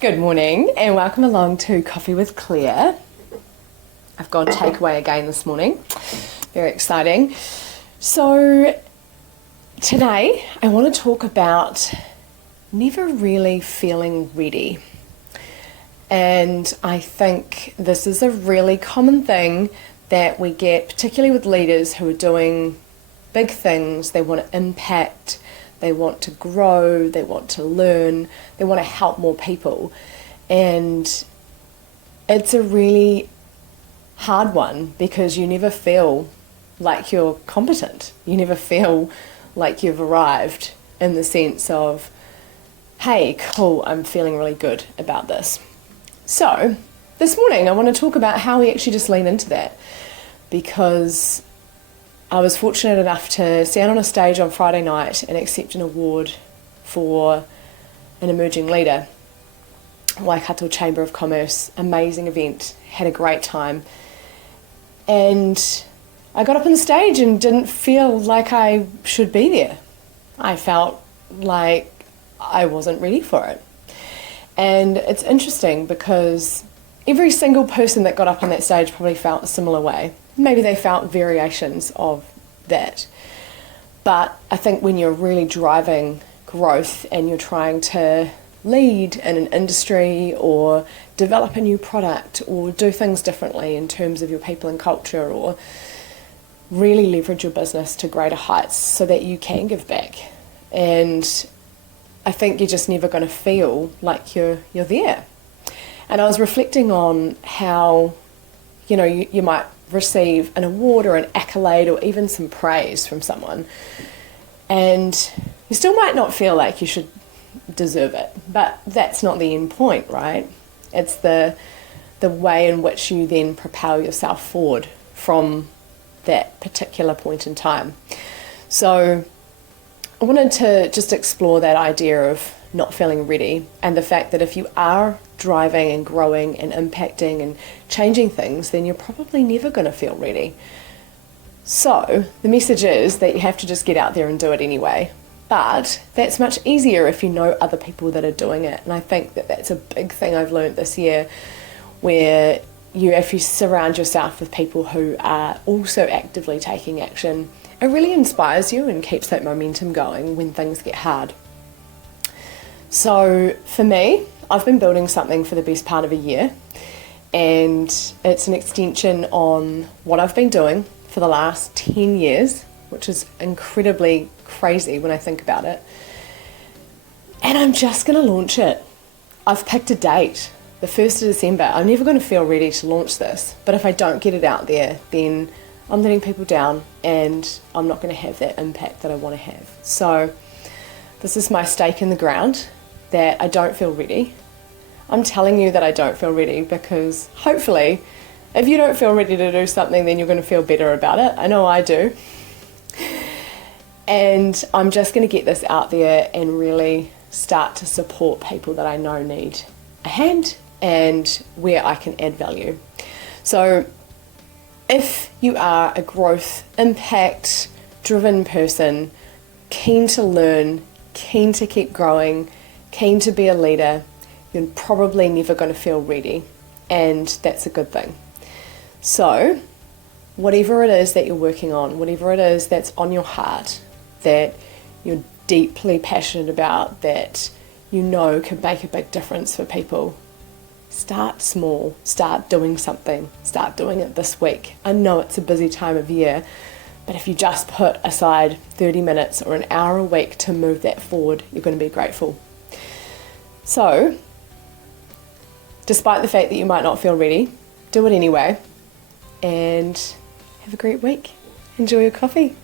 Good morning and welcome along to Coffee with Claire. I've gone takeaway again this morning. Very exciting. So today I want to talk about never really feeling ready. And I think this is a really common thing that we get, particularly with leaders who are doing big things. They want to impact, they want to grow, they want to learn, they want to help more people. And it's a really hard one because you never feel like you're competent. You never feel like you've arrived in the sense of, hey, cool, I'm feeling really good about this. So this morning I want to talk about how we actually just lean into that, because I was fortunate enough to stand on a stage on Friday night and accept an award for an emerging leader. Waikato Chamber of Commerce, amazing event, had a great time. And I got up on the stage and didn't feel like I should be there. I felt like I wasn't ready for it. And it's interesting because every single person that got up on that stage probably felt a similar way. Maybe they felt variations of that. But I think when you're really driving growth and you're trying to lead in an industry or develop a new product or do things differently in terms of your people and culture, or really leverage your business to greater heights so that you can give back. And I think you're just never going to feel like you're there. And I was reflecting on how, you might receive an award or an accolade or even some praise from someone, and you still might not feel like you should deserve it, but that's not the end point, right? It's the way in which you then propel yourself forward from that particular point in time. So I wanted to just explore that idea of not feeling ready, and the fact that if you are driving and growing and impacting and changing things, then you're probably never going to feel ready. So the message is that you have to just get out there and do it anyway. But that's much easier if you know other people that are doing it. And I think that that's a big thing I've learned this year, where if you surround yourself with people who are also actively taking action, it really inspires you and keeps that momentum going when things get hard. So for me, I've been building something for the best part of a year, and it's an extension on what I've been doing for the last 10 years, which is incredibly crazy when I think about it. And I'm just going to launch it. I've picked a date, the 1st of December. I'm never going to feel ready to launch this, but if I don't get it out there, then I'm letting people down and I'm not going to have that impact that I want to have. So this is my stake in the ground that I don't feel ready. I'm telling you that I don't feel ready because hopefully if you don't feel ready to do something, then you're going to feel better about it. I know I do. And I'm just going to get this out there and really start to support people that I know need a hand and where I can add value. So if you are a growth, impact driven person, keen to learn, keen to keep growing, keen to be a leader, you're probably never going to feel ready, and that's a good thing. So whatever it is that you're working on, whatever it is that's on your heart, that you're deeply passionate about, that can make a big difference for people, start small, start doing something, start doing it this week. I know it's a busy time of year, but if you just put aside 30 minutes or an hour a week to move that forward, you're going to be grateful. So, despite the fact that you might not feel ready, do it anyway, and have a great week. Enjoy your coffee.